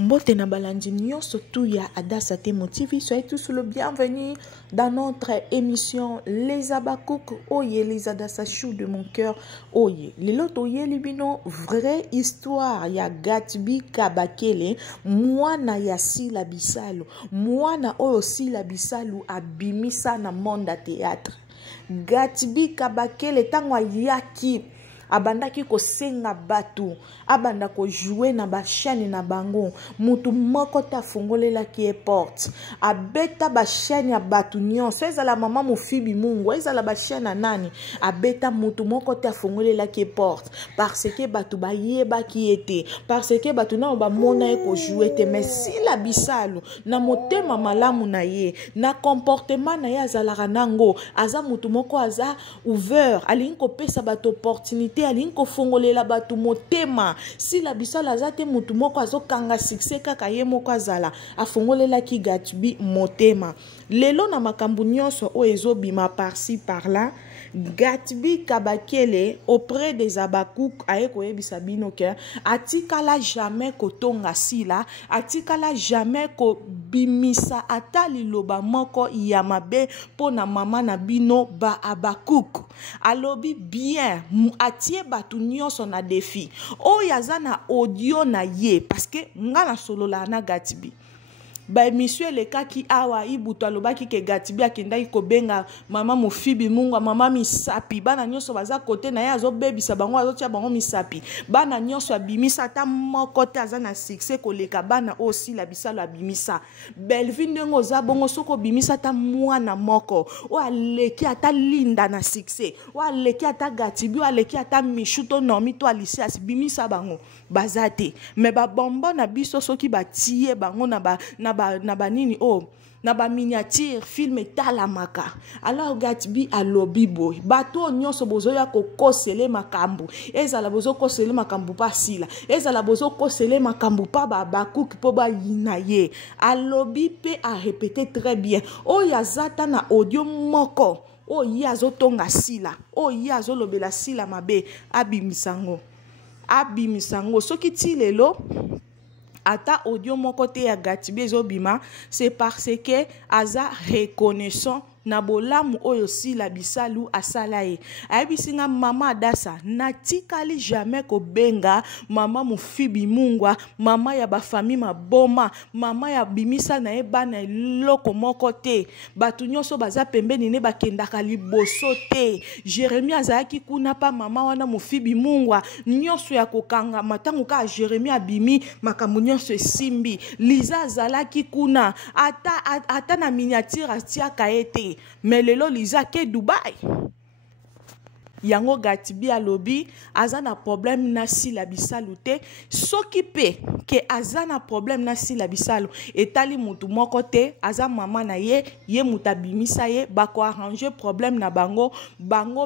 Mbote na balandi nyonso tu ya Adassa Temo TV, soyez tous le bienvenue dans notre émission Les Abakouk. Oye les Adassa chou de mon cœur. Oye lelo toye libino vraie histoire ya Gatbi Kabakele mwana ya Sila Bisalo mwana oyo Sila Bisalo abimisa na monde théâtre. Gatbi Kabakele tango yaki abandaki ko senga batu abanda ko jouer na ba chaîne na bango mutu moko ta fongolela ki e porte abeta ba chaîne ya batu nyonso ezala mama mofibi mungu ezala ba chaîne na nani abeta mutu moko ta fongolela ki e porte parce que batu ba yeba ki ete parce que batu na ba mona e ko jouer te mais Sila Bisalo na motema malamu na ye na comportement na ye azala nango aza mutu moko aza ouvert alingi ko pesa batu opportunité alinko fongolela batu motema Sila Bisalo azate mutu moko azokanga succès kaka ye moko azala afongolela ki Gatbi motema lelo na makambu nyonso o ezobima par-ci par-là. Gatbi Kabakele auprès des Abakouk aeko yebisa bino ke atikala jamais kotonga Sila atikala jamais ko bimisa ata liloba moko ya mabe pona mama na bino ba Abakouk alobi bien atie batu nyonso na défi o yazana audio na ye parce que ngana solola na Gatbi ba monsieur le kaki awa ibuto alobaki ke Gatbi akendaki kobenga mama mofibi mungu mama misapi bana nyonso baza kote na ye azobebisa bango azotia bango misapi bana nyonso abimisa ata moko te aza na succès koleka bana o Sila Bisalo abimisa Belleville ndenge oza bongo soko bimisa ata mwana moko o aleki ata linda na succès o aleki ata Gatbi o aleki ata Michuto Nomi to Alicias bimisa bango bazate mais ba bombo na biso soki batie bango na ba nini na ba miniature film etalamaka alors Gatbi alobi boy bato nyonso bozoya kokosele makambu ezala bozo kosele makambu pa Sila ezala bozo kosele makambu pa ba Abakouk po ba yina ye alobi pe a répéter très bien o yazata na audio moko o yazo tonga Sila o yazo lobela Sila mabe abimisango soki ti lelo ata audio moko te ya Gatbi ezobima c'est parce que aza reconnaissant na bolamu oyo Sila Bisalo asala ye ayebisinga mama Adassa natikali jamais ko benga mama mofibi mungwa mama ya ba famille maboma mama ya bimisa na ye bana loko moko te batu nyonso baza pembeni ne bakendaka liboso te Jérémie azalaki kuna pa mama wana mofibi mungwa nyonso ya kokanga matango ka Jérémie abimi makambo nyonso esimbi Liza azalaki kuna ata na miniature atiaka ete mais lelo Liza ke Dubai yango Gatbi alobi aza na problème na Sila Bisalo te soki pe ke aza na problème na Sila Bisalo etali mutu moko te aza mama na ye muta bimisa ye bako arranger problème na bango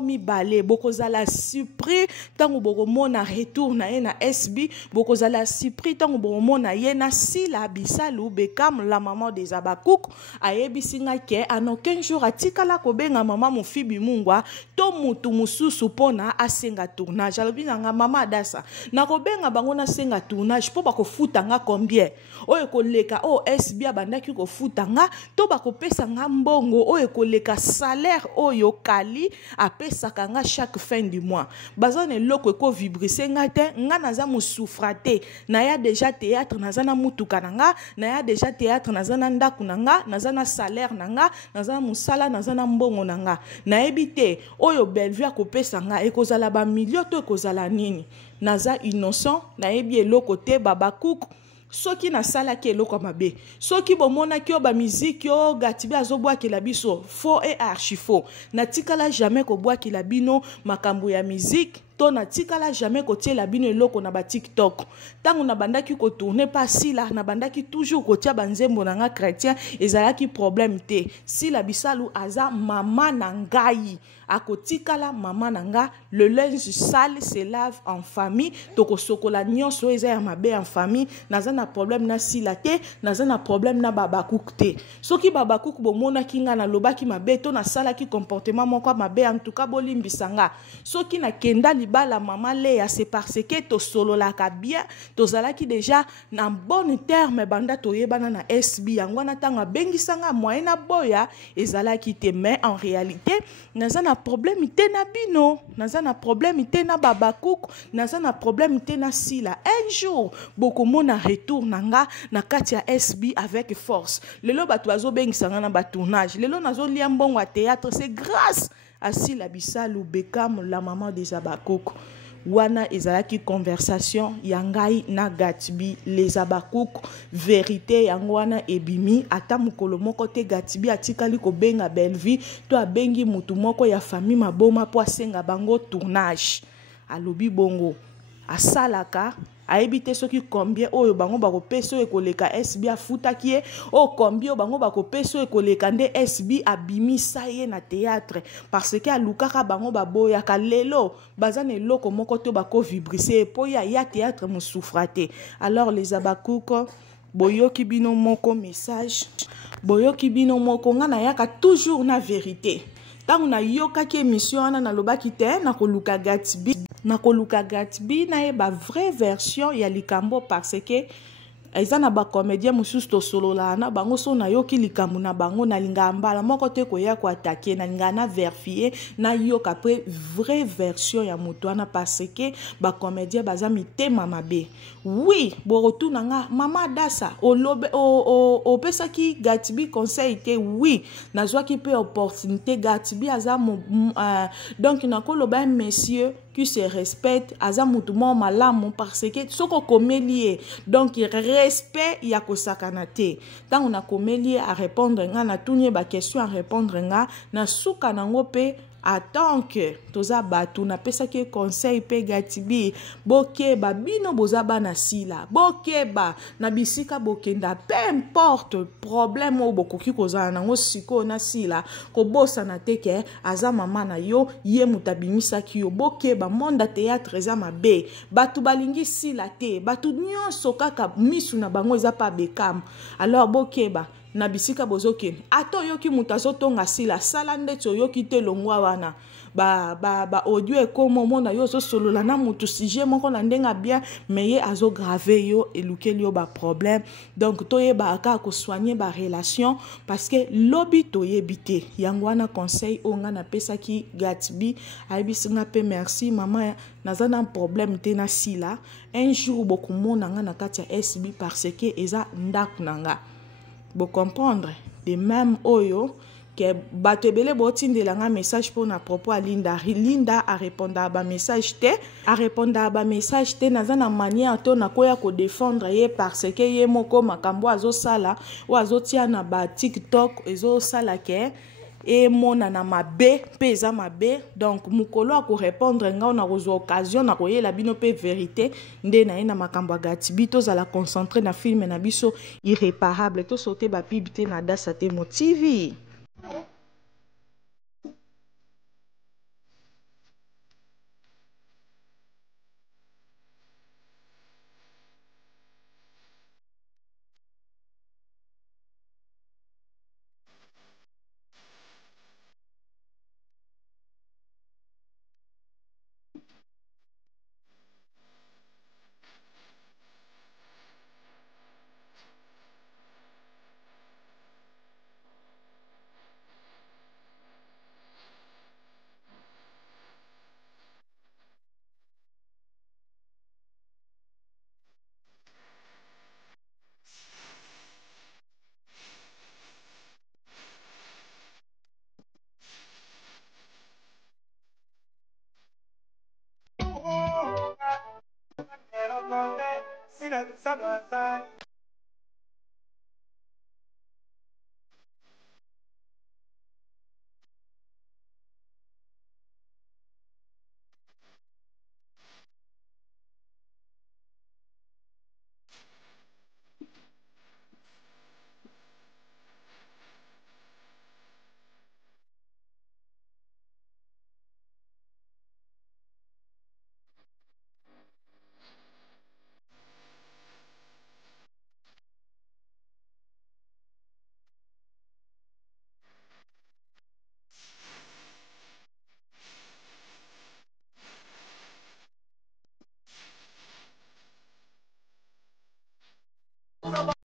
mibale bokozala surpris tango bokomona retour na ye na SB bokozala surpris tango bokomona ye na Sila Bisalo Bekam la maman des Abakouk ayebisinga ke en aucun jour atikala kobenga mama mofibi mungwa to mutu musu supona asenga tournage alobi nga mama Adassa na kobenga bango na senga tournage po bakofuta nga combien oyo koleka SB abandaki kofuta nga to bakopesa nga mbongo oyo koleka salaire oyo kali apesaka nga chaque fin du mois bazone loko ko vibrise nga te nga naza musufra te na ya déjà théâtre naza na mutuka na nga na ya déjà théâtre naza na ndaku na nga naza na salaire na nga naza na musala naza na mbongo na nga na ebite oyo Belleville akopesa nga ekozala ba million to ekozala nini naza innocent na ebi eloko te ba Abakouk soki na sala ki eloko mabe soki bomona ki o ba musique yo Gatbi azobwakela biso faux et archi faux na tikala jamais ko bwakela bino makambo ya musique to na tikala jamais kotiela bino eloko na ba TikTok tango na bandaki ko tourner pas Sila na bandaki toujours kotia banzembo na nga chrétien ezalaki problème te Sila Bisalo aza mama na ngai akotikala mama na nga le linge sale se lave en famille toko sokola nyonso eza ya mabe en famille naza na problème na Sila te naza na problème na ba Abakouk te soki ba Abakouk bomona kinga na lobaki mabe to na sala ki comportement moko mabe en tout cas bolimbisanga soki na kenda libala mama Léa, c'est parce que to solo la bien, to zalaki déjà na bon terme banda to yebana na SB yangwana tanga bengi sanga moyena boya ezalaki te, mais en réalité naza na problème ite na bino, naza na problème ite na babakuku, naza na problème ite na sila. Un jour beaucoup mona retour nanga na kati ya SB avec force. Lelo batu azo bengi sanga na ba tournage, lelo nazo lia mbongo wa théâtre, c'est grâce à Sila Bissalu Bekam, la maman des Abakouk. Wana ezalaki conversation yangai na Gatibi les Abakouk vérité yangwana ebimi ata mukolo moko te Gatibi atikali ko benga Belvi to abengi mutu moko ya famille maboma po asenga bango tournage alobi bongo asalaka aebite soki combien oyo bango bako peso ekoleka SB afutaki ye o combien oyo bango bako peso ekoleka nde SB abimisa ye na théâtre parce que alukaka bango baboyaka lelo baza na eloko moko to bako vibrise po ya théâtre moussoufrate. Alors les Abakouk boyoki bino moko message, boyoki bino moko nga na yaka toujours na vérité. Tango na yokaki émission wana na lobaki te na koluka Gatibi na koluka Gatibi na ye ba vraie version ya likambo parce que eza na ba comédien mususu to solo la na bango so na yoki likambo na bango na linga mbala moko te ko ya ko attaquer na linga na vérifier na yoka après vraie version ya moto wana parce que ba comédien baza mitema mabe. Oui bo retourna nga mama dasa o lobe o pesaki Gatibi conseil te oui nazwaki pe opportunité Gatibi aza donc na ko loba monsieur qui se respecte aza mutu mo malamu parce que soko komelie donc respect ya kosakana te tango na komelie à répondre nga na tunye ba question à répondre nga na suka nango pe attends que toza batu na pesaki conseil pe Gatibi bokeba bino bozaba na sila bokeba na bisika bokenda peu importe problème o bokoki kozala nango siko na sila kobosa na teke aza mama na yo ye mutabimisaki yo bokeba monde théâtre eza mabe batu balingi sila te batu nyonso kaka misu na bango eza pa bekam. Alors bokeba na bisika bozoke ato yoki mutazo tonga sila sala ndeti yoki te longwa wana ba audio ekomo mona yo zo solola na mutu sujet moko na ndenga bien mais ye azo grave yo elukeli yo ba problème. Donc toye ba aka ko soigner ba relation parce que lobi toye bité yangwana conseil onga na pesaki Gatibi aibisinga pe merci maman naza na problème te na sila un jour beaucoup mona nga na kati ya SB parce que eza ndak nanga bo comprendre de même oyo que bato ebele botindela nga message pour na propos à Linda a répondre à ba message te naza na manière to na koya ko défendre ye parce que ye moko makambo azo sala ou azotia na ba TikTok ezo sala ke et mon na mabe pesa mabe donc mukolo ako répondre nga on a occasion na koyela bino pe vérité nde na ina makambo Gatibi to za la concentrer na film na biso irréparable to sauter ba pibité na Dasa Temo TV.